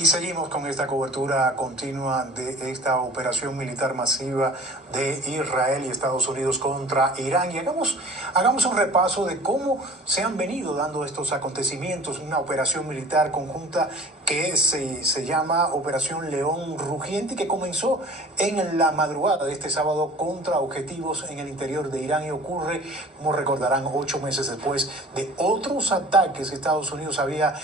Y seguimos con esta cobertura continua de esta operación militar masiva de Israel y Estados Unidos contra Irán. Y hagamos un repaso de cómo se han venido dando estos acontecimientos. Una operación militar conjunta que se llama Operación León Rugiente, que comenzó en la madrugada de este sábado contra objetivos en el interior de Irán y ocurre, como recordarán, 8 meses después de otros ataques que Estados Unidos había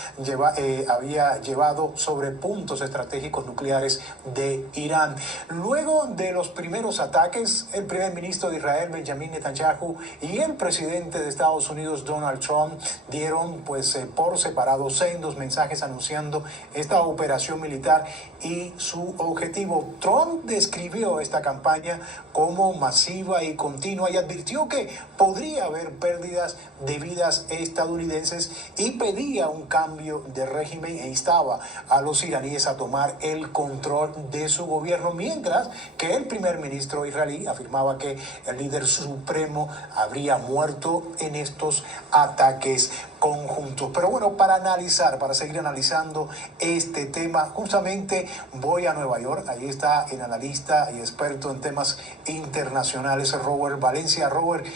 llevado sobre puntos estratégicos nucleares de Irán. Luego de los primeros ataques, el primer ministro de Israel, Benjamin Netanyahu, y el presidente de Estados Unidos, Donald Trump, dieron por separado sendos mensajes anunciando esta operación militar y su objetivo. Trump describió esta campaña como masiva y continua y advirtió que podría haber pérdidas de vidas estadounidenses y pedía un cambio de régimen e instaba a los iraníes a tomar el control de su gobierno, mientras que el primer ministro israelí afirmaba que el líder supremo habría muerto en estos ataques conjuntos. Pero bueno, para seguir analizando este tema, justamente voy a Nueva York. Ahí está el analista y experto en temas internacionales, Robert Valencia. Robert,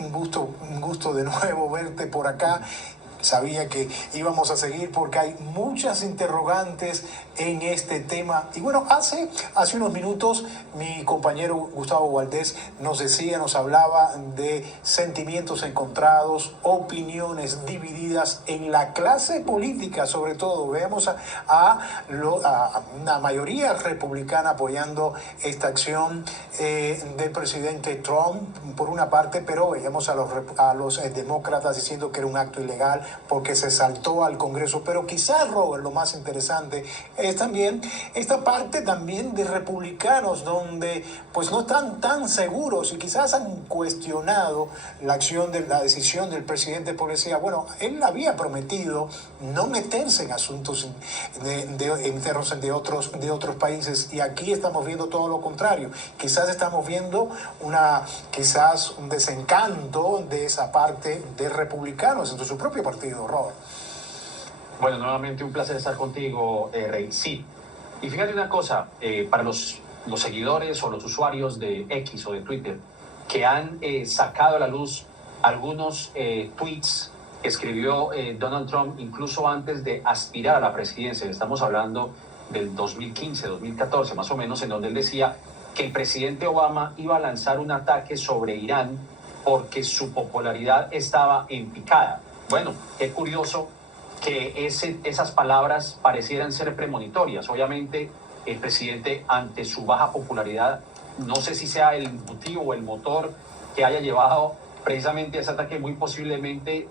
un gusto de nuevo verte por acá. Sabía que íbamos a seguir porque hay muchas interrogantes en este tema. Y bueno, hace unos minutos mi compañero Gustavo Valdés nos hablaba de sentimientos encontrados, opiniones divididas en la clase política, sobre todo. Vemos a una mayoría republicana apoyando esta acción del presidente Trump, por una parte, pero veíamos a los demócratas diciendo que era un acto ilegal porque se saltó al Congreso. Pero quizás, Robert, lo más interesante es también esta parte también de republicanos donde pues no están tan seguros y quizás han cuestionado la decisión del presidente porque decía, bueno, él había prometido no meterse en asuntos internos de otros países, y aquí estamos viendo todo lo contrario. Quizás estamos viendo un desencanto de esa parte de republicanos dentro de su propio partido, Robert. Bueno, nuevamente un placer estar contigo, Rey. Sí, y fíjate una cosa, para los seguidores o los usuarios de X o de Twitter que han sacado a la luz algunos tweets que escribió Donald Trump incluso antes de aspirar a la presidencia. Estamos hablando del 2015, 2014 más o menos, en donde él decía que el presidente Obama iba a lanzar un ataque sobre Irán porque su popularidad estaba en picada. Bueno, qué curioso que esas palabras parecieran ser premonitorias. Obviamente, el presidente, ante su baja popularidad, no sé si sea el motivo o el motor que haya llevado precisamente ese ataque, muy posiblemente,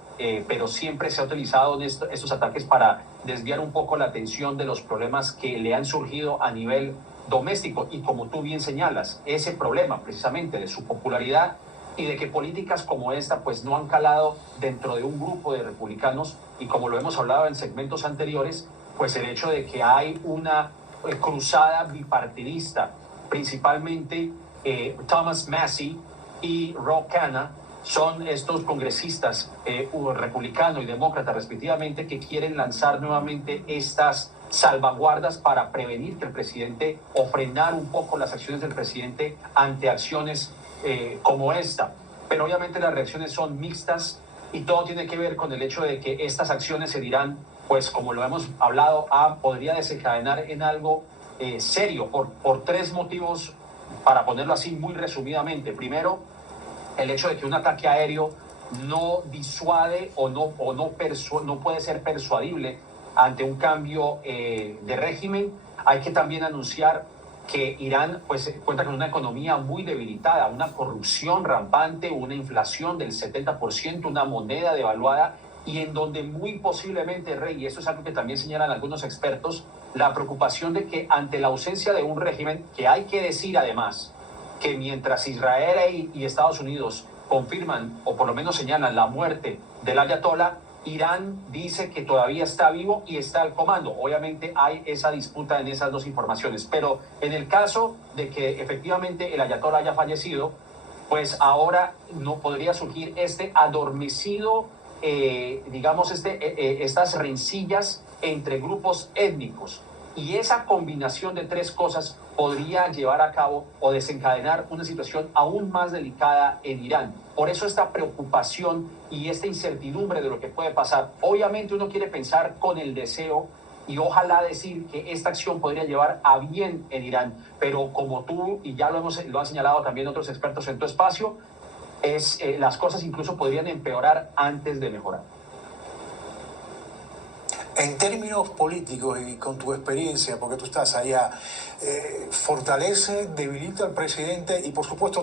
pero siempre se ha utilizado en estos ataques para desviar un poco la atención de los problemas que le han surgido a nivel doméstico. Y como tú bien señalas, ese problema precisamente de su popularidad y de que políticas como esta pues no han calado dentro de un grupo de republicanos, y como lo hemos hablado en segmentos anteriores, pues el hecho de que hay una cruzada bipartidista, principalmente Thomas Massie y Ro Khanna, son estos congresistas republicano y demócrata respectivamente, que quieren lanzar nuevamente estas salvaguardas para prevenir que el presidente, o frenar un poco las acciones del presidente ante acciones como esta. Pero obviamente las reacciones son mixtas y todo tiene que ver con el hecho de que estas acciones se dirán, pues como lo hemos hablado, podría desencadenar en algo serio por tres motivos, para ponerlo así muy resumidamente. Primero, el hecho de que un ataque aéreo no disuade o no puede ser persuadible ante un cambio de régimen. Hay que también anunciar que Irán pues cuenta con una economía muy debilitada, una corrupción rampante, una inflación del 70%, una moneda devaluada, y en donde muy posiblemente, Rey, y esto es algo que también señalan algunos expertos, la preocupación de que ante la ausencia de un régimen, que hay que decir además que mientras Israel y Estados Unidos confirman, o por lo menos señalan, la muerte del ayatolá, Irán dice que todavía está vivo y está al comando. Obviamente hay esa disputa en esas dos informaciones, pero en el caso de que efectivamente el ayatolá haya fallecido, pues ahora no podría surgir este adormecido digamos, estas rencillas entre grupos étnicos. Y esa combinación de tres cosas podría llevar a cabo o desencadenar una situación aún más delicada en Irán. Por eso esta preocupación y esta incertidumbre de lo que puede pasar. Obviamente uno quiere pensar con el deseo y ojalá decir que esta acción podría llevar a bien en Irán, pero como tú y ya lo han señalado también otros expertos en tu espacio, las cosas incluso podrían empeorar antes de mejorar. En términos políticos y con tu experiencia, porque tú estás allá, fortalece, debilita al presidente y por supuesto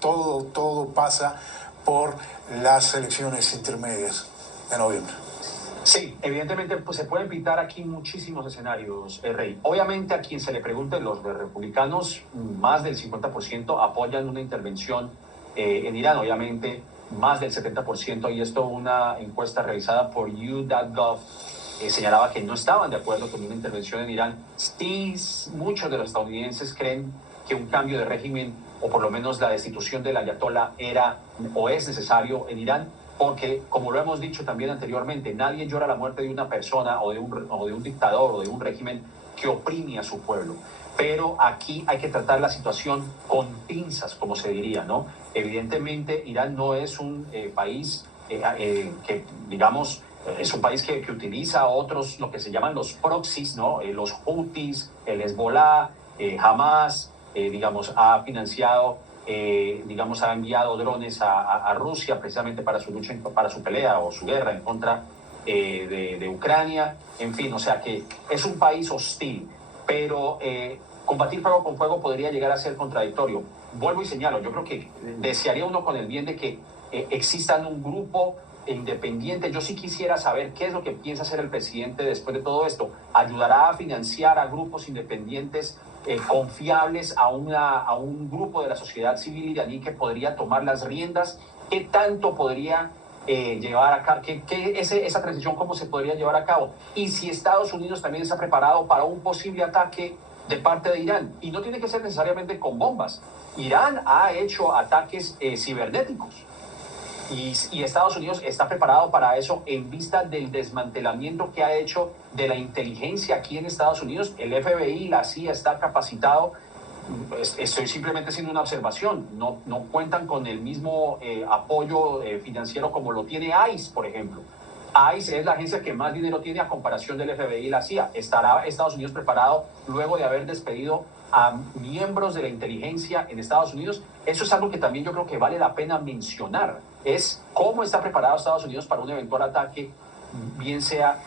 todo pasa por las elecciones intermedias de noviembre. Sí, evidentemente pues, se pueden pintar aquí muchísimos escenarios, Rey. Obviamente a quien se le pregunte, los republicanos, más del 50% apoyan una intervención en Irán, obviamente más del 70%, y esto una encuesta realizada por U.gov señalaba que no estaban de acuerdo con una intervención en Irán. Sí, muchos de los estadounidenses creen que un cambio de régimen, o por lo menos la destitución del ayatolá, era o es necesario en Irán, porque, como lo hemos dicho también anteriormente, nadie llora la muerte de una persona o de un dictador o de un régimen que oprime a su pueblo. Pero aquí hay que tratar la situación con pinzas, como se diría, ¿no? Evidentemente, Irán no es un país que, digamos, es un país que utiliza otros, lo que se llaman los proxies, ¿no? Los Houthis, el Hezbollah, Hamas, digamos, ha financiado, digamos, ha enviado drones a Rusia precisamente para su lucha, para su pelea o su guerra en contra de Ucrania. En fin, o sea que es un país hostil, pero combatir fuego con fuego podría llegar a ser contradictorio. Vuelvo y señalo, yo creo que desearía uno con el bien de que existan un grupo independiente. Yo sí quisiera saber qué es lo que piensa hacer el presidente después de todo esto. ¿Ayudará a financiar a grupos independientes confiables, a un grupo de la sociedad civil iraní que podría tomar las riendas? ¿Qué tanto podría llevar a cabo? Esa transición cómo se podría llevar a cabo? Y si Estados Unidos también está preparado para un posible ataque de parte de Irán. Y no tiene que ser necesariamente con bombas. Irán ha hecho ataques cibernéticos. Y Estados Unidos está preparado para eso en vista del desmantelamiento que ha hecho de la inteligencia aquí en Estados Unidos. El FBI, la CIA está capacitado. Estoy simplemente haciendo una observación. No cuentan con el mismo apoyo financiero como lo tiene ICE, por ejemplo. ICE es la agencia que más dinero tiene a comparación del FBI y la CIA. ¿Estará Estados Unidos preparado luego de haber despedido a miembros de la inteligencia en Estados Unidos? Eso es algo que también yo creo que vale la pena mencionar. Es cómo está preparado Estados Unidos para un eventual ataque, bien sea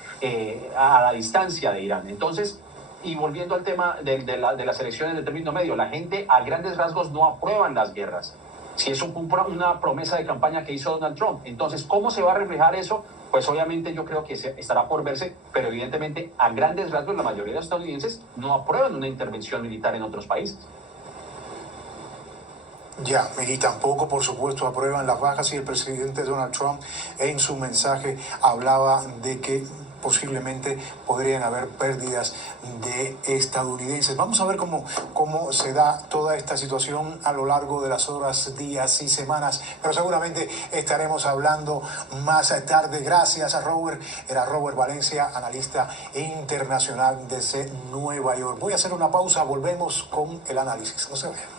a la distancia de Irán. Entonces, y volviendo al tema de las elecciones de término medio, la gente a grandes rasgos no aprueban las guerras. Si es una promesa de campaña que hizo Donald Trump. Entonces, ¿cómo se va a reflejar eso? Pues obviamente yo creo que estará por verse, pero evidentemente a grandes rasgos la mayoría de los estadounidenses no aprueban una intervención militar en otros países. Ya, y tampoco, por supuesto, aprueban las bajas, y el presidente Donald Trump en su mensaje hablaba de que posiblemente podrían haber pérdidas de estadounidenses. Vamos a ver cómo se da toda esta situación a lo largo de las horas, días y semanas, pero seguramente estaremos hablando más tarde. Gracias a Robert. Era Robert Valencia, analista internacional desde Nueva York. Voy a hacer una pausa, volvemos con el análisis. No se vayan.